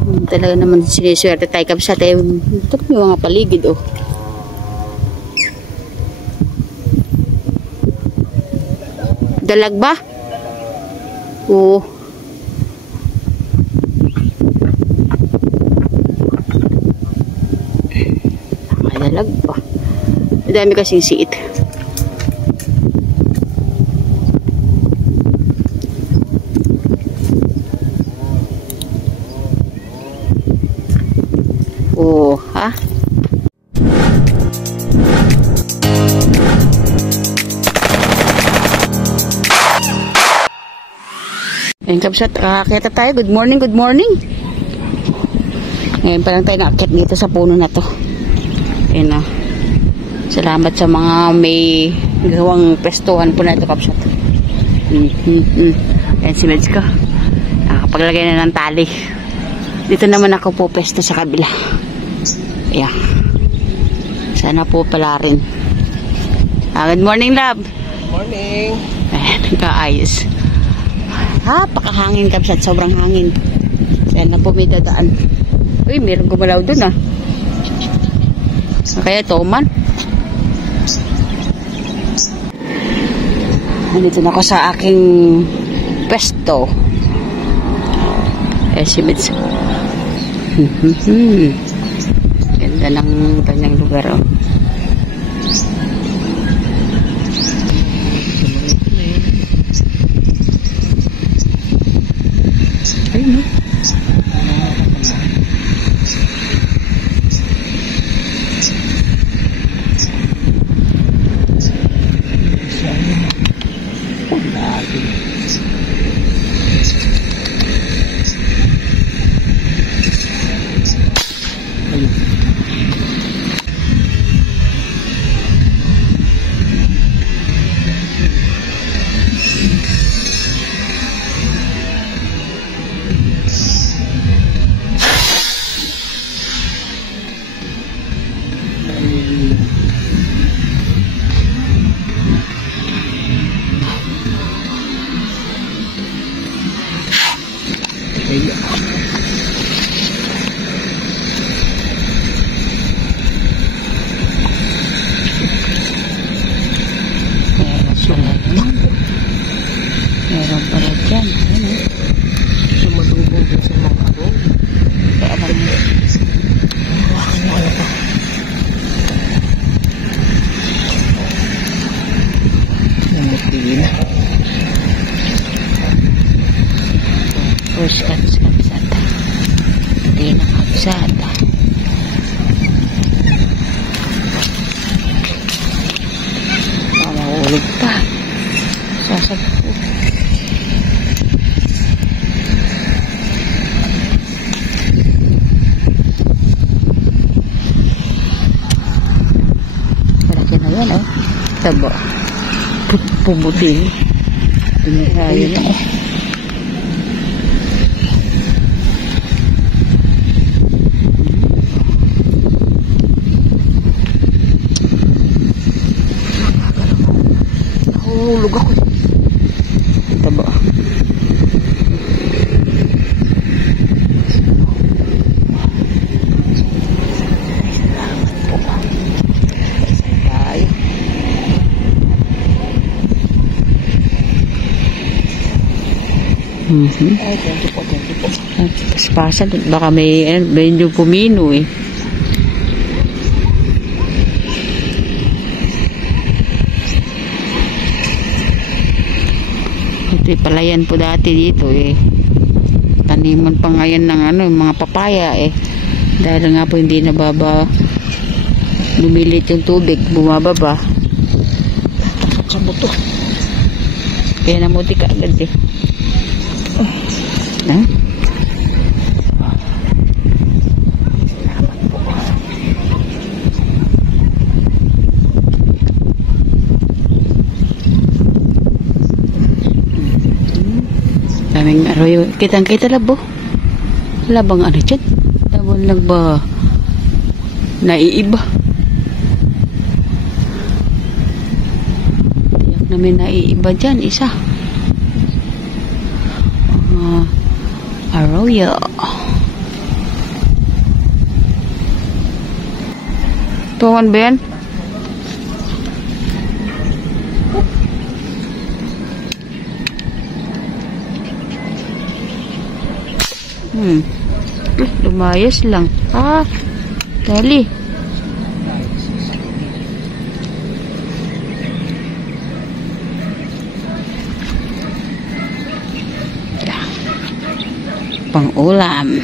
Oh, talaga naman siniswerte tayo kabsat. Ito yung mga paligid, oh. Dalag ba? Oo. Dalag ba? Madami kasing siit. Oo, ha? Ayun kabsat, kakakita tayo. Good morning, good morning. Ngayon pa lang tayo nakakit dito sa puno na to. Ayun na. Salamat sa mga may gawang pestuhan po na ito kabsat. Ayan si Meds ko. Nakapaglagay na ng tali. Dito naman ako po pesto sa kabila. Ayan. Sana po pala rin. Good morning, love. Good morning. Ayan, nagkaayos. Pakahangin kabsat, sobrang hangin. Ayan na po may dadaan. Uy, meron gumalaw dun ah. Kaya toman. Nandito na ako sa aking pesto. Si Meds. Ganda ng kanyang lugar oh. Ayun oh. Meron pala dyan. Sumadubong din sa mga ano. Kaya ba niya? Hawakan mo ano pa. Namutin. Push kapsat. Hindi na kapsat. Mahulog pa. Sasagpo. Malaki na yan oh. Tabo. Pumutin. Pinirayo na eh. Nahulog ako. Tabo. Ay, ganito po. Paspasan. Baka may medyo pumino eh. Ito'y palayan po dati dito eh. Taniman pa ngayon ng ano, mga papaya eh. Dahil nga po hindi nababa. Lumilit yung tubig. Bumababa. Sa buto. Kaya namuti ka agad eh. Ha? Daming arroyo. Kitang-kita labo. Wala bang ano dyan? Tawon lang ba naiiba? Tiyak namin naiiba dyan. Isa. Arroyo. Tungan ba yan? Lumayas lang. Dali. Pang-ulam.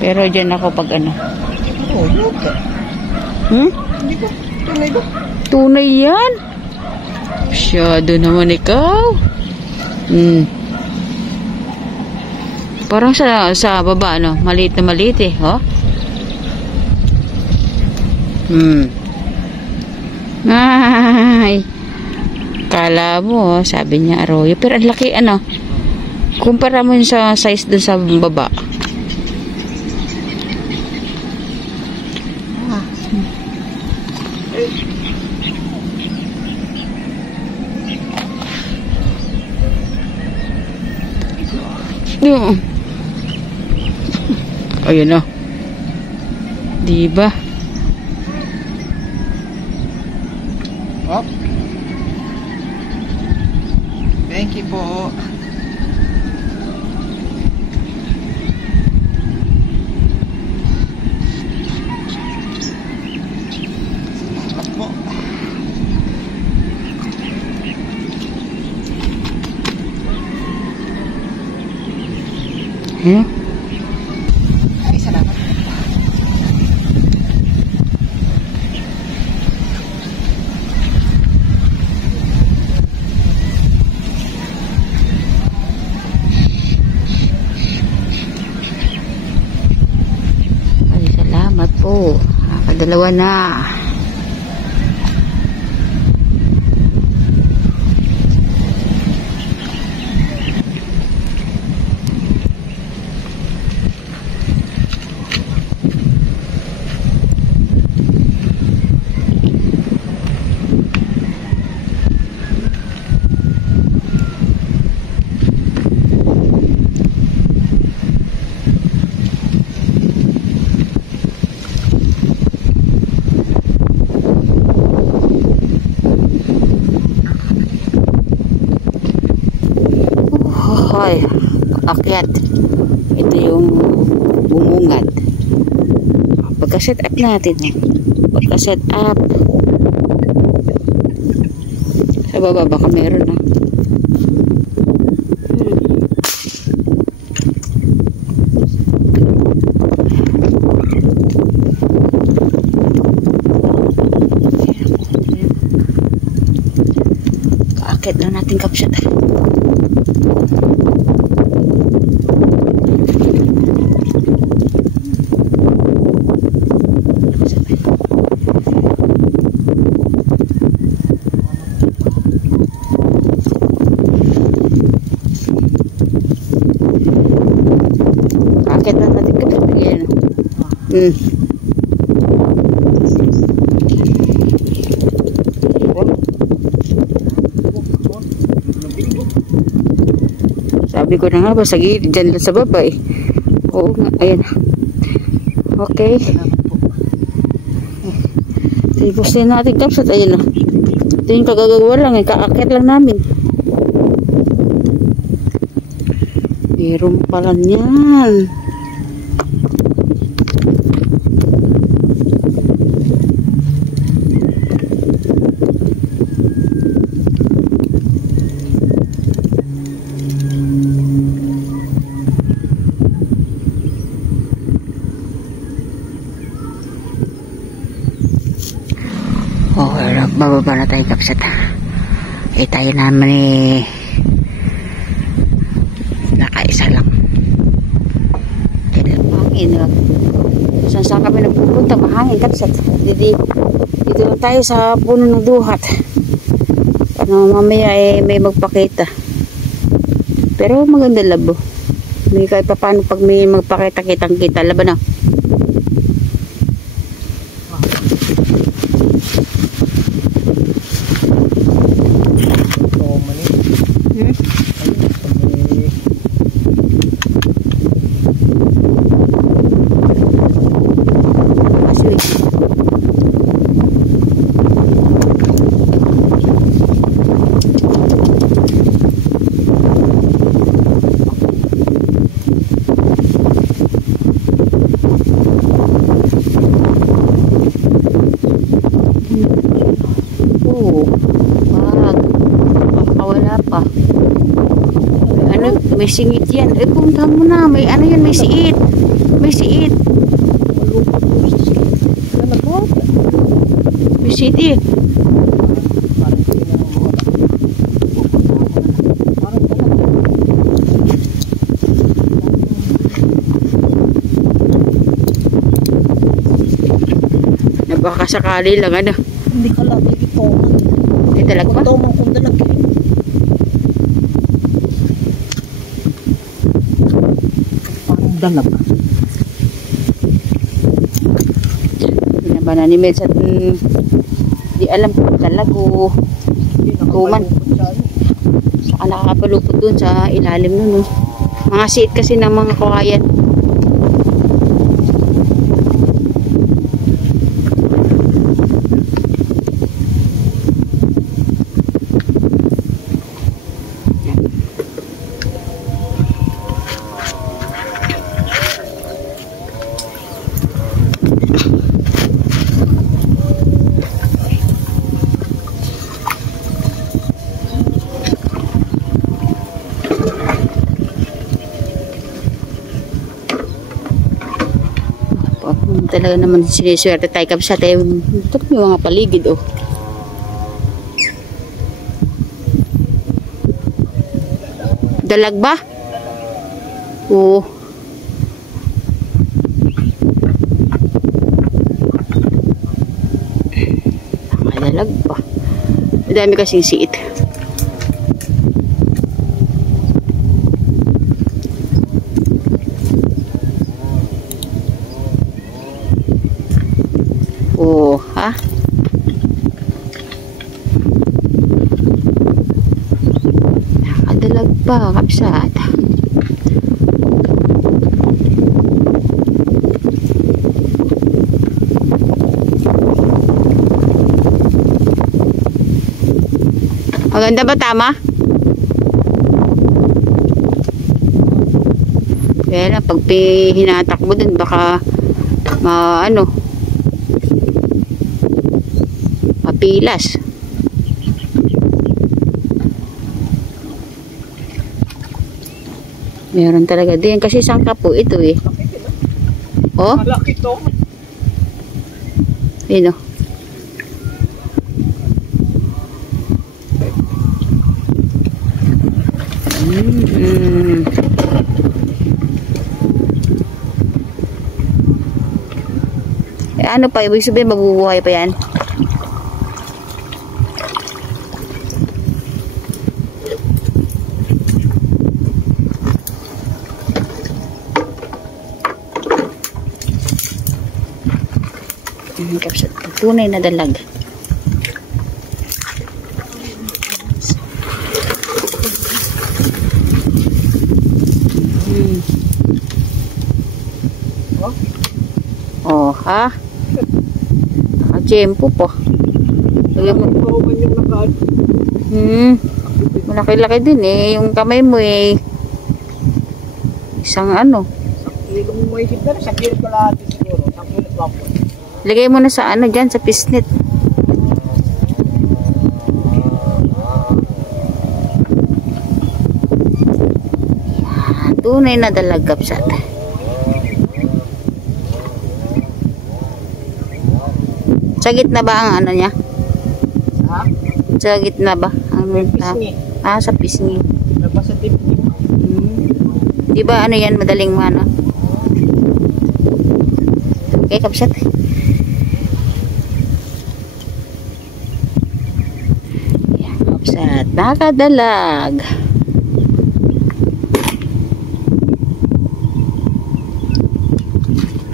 Pero dyan ako pag ano. Oo, yun ka. Hindi ba? Tunay ba? Tunay yan. Masyado naman ikaw. Parang sa baba, ano, maliit na maliit eh, oh. Ay. Kala mo, sabi niya arroyo. Pero ang laki, ano. Kumpara mo yun sa size dun sa baba. Ayun na. Diba? Oh. Thank you po. Salamat po. Ay, salamat. Ay, salamat po. Nakadalawa na. Hoy, akyat. Ito yung bumungad. Pagka-set up natin. Pagka-set up. Sa baba baka meron na. Kaakit lang natin kapsat. Kaakit lang natin kapsat. Yan. Sabi ko na nga ba, sa gilid, dyan lang sa baba eh. Oo nga, ayan. Okay. Tipos din natin kapsat, ayan na. Ito yung kagagawa lang eh, kaakit lang namin. Meron pala niyan. Bababa na tayo kapsat. Eh tayo naman eh nakaisa lang. Kaya mahangin. Saan kami nagpupunta? Mahangin kapsat. Dito lang tayo sa puno ng duhat. Ano mamaya eh may magpakita. Pero maganda labo. May kahit pa paano pag may magpakita-kitang kita. Laban na. May singit yan. Eh, punta mo na. May ano yan, may siit. May siit. May siit eh. Baka sakali lang ano. Hindi ka lagi ito. Ay talaga ba? Ito man kung dalag. Dalag. Binabanan ni Mel sa di alam kung talago tuman. Saka nakakapalupot dun sa ilalim nun. No? Mga siit kasi ng mga kawayan. Talaga naman siniswerte tayo kapsa tayo. Ito yung mga paligid oh. Dalag ba? Oo. Dalag ba? Madami kasing siit. Oh, ha? Nakadalag pa, kapsat. Maganda ba, tama? Kaya lang, pag hinatak mo dun, baka ano mapilas. Meron talaga din kasi sangka po ito eh. Oh, malaki to. Ayun oh. Eh, ano pa, ibig sabihin mabubuhay pa yan? Kapsat, tunay na dalag. Oh, ha? Nakajempo po. Malaki-laki din eh. Yung kamay mo eh. Isang ano. Sa kilo pala siguro. Sa kilo wapo. Lagay mo na sa ano dyan, sa pisnit. Yan, tunay na dalag kapsat. Sa gitna ba ang ano niya? Ha? Sa gitna ba? Ang, Pisngi. sa pisngi. Nabasa din. Di ba ano yan, madaling ano? Okay, kapsat. Yan, kapsat. Nakadalag.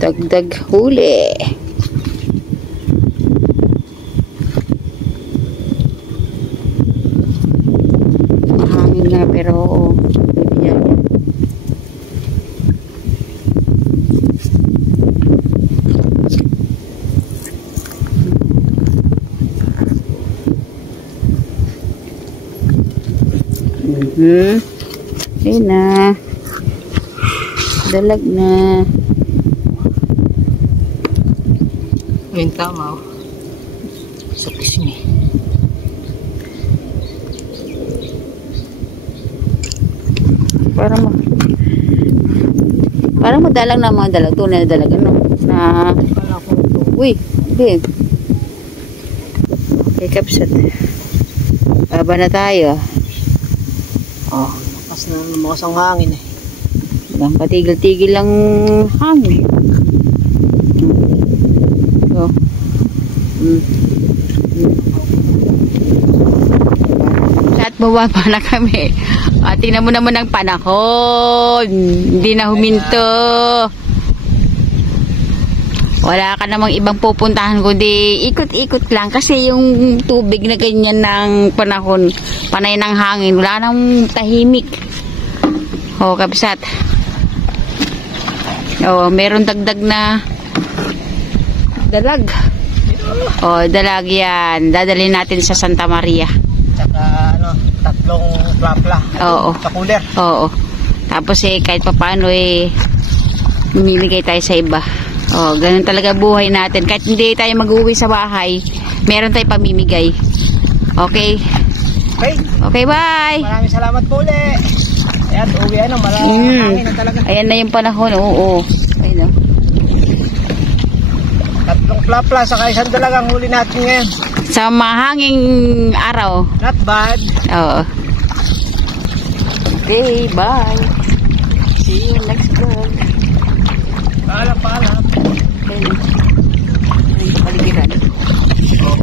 Dagdag huli. Mahangin nga pero bibigyan niya. Ayun na. Dalag na. Ayun, tama. Sa pisngi. Parang madalang na mga dalag. Tunay na dalag. Ano? Na... Kala ko ito. Uy! Hindi. Okay, kapsat. Baba na tayo. Oh, lakas na lumakas ang hangin eh. Walang patigil-tigil lang hangin. So, at bumaba na kami. Tingnan mo naman ang panahon. Hindi na huminto. Wala ka namang ibang pupuntahan kundi ikot-ikot lang kasi yung tubig na ganyan ng panahon, panay ng hangin, wala nang tahimik. O, kapsat. O, meron dagdag na dalag. O, dalag yan. Dadalhin natin sa Santa Maria. Tsaka ano, 3 plapla. Oo. Sa cooler. Oo. Tapos kahit papaano mamimigay tayo sa iba. Oh, ganun talaga buhay natin. Kahit hindi tayo mag-uwi sa bahay, meron tayong pamimigay. Okay? Okay. Okay, bye! Maraming salamat po ulit. Ayan, uwi ano, maraming hangin na talaga. Ayan na yung panahon, oo. Ayun, 3 plapla, saka 1 dalagang huli natin ngayon. sa mahanging araw. Not bad. Oo. Okay, bye. See you next vlog. Paalam. Ayun. Ayun, paligiran. Oh.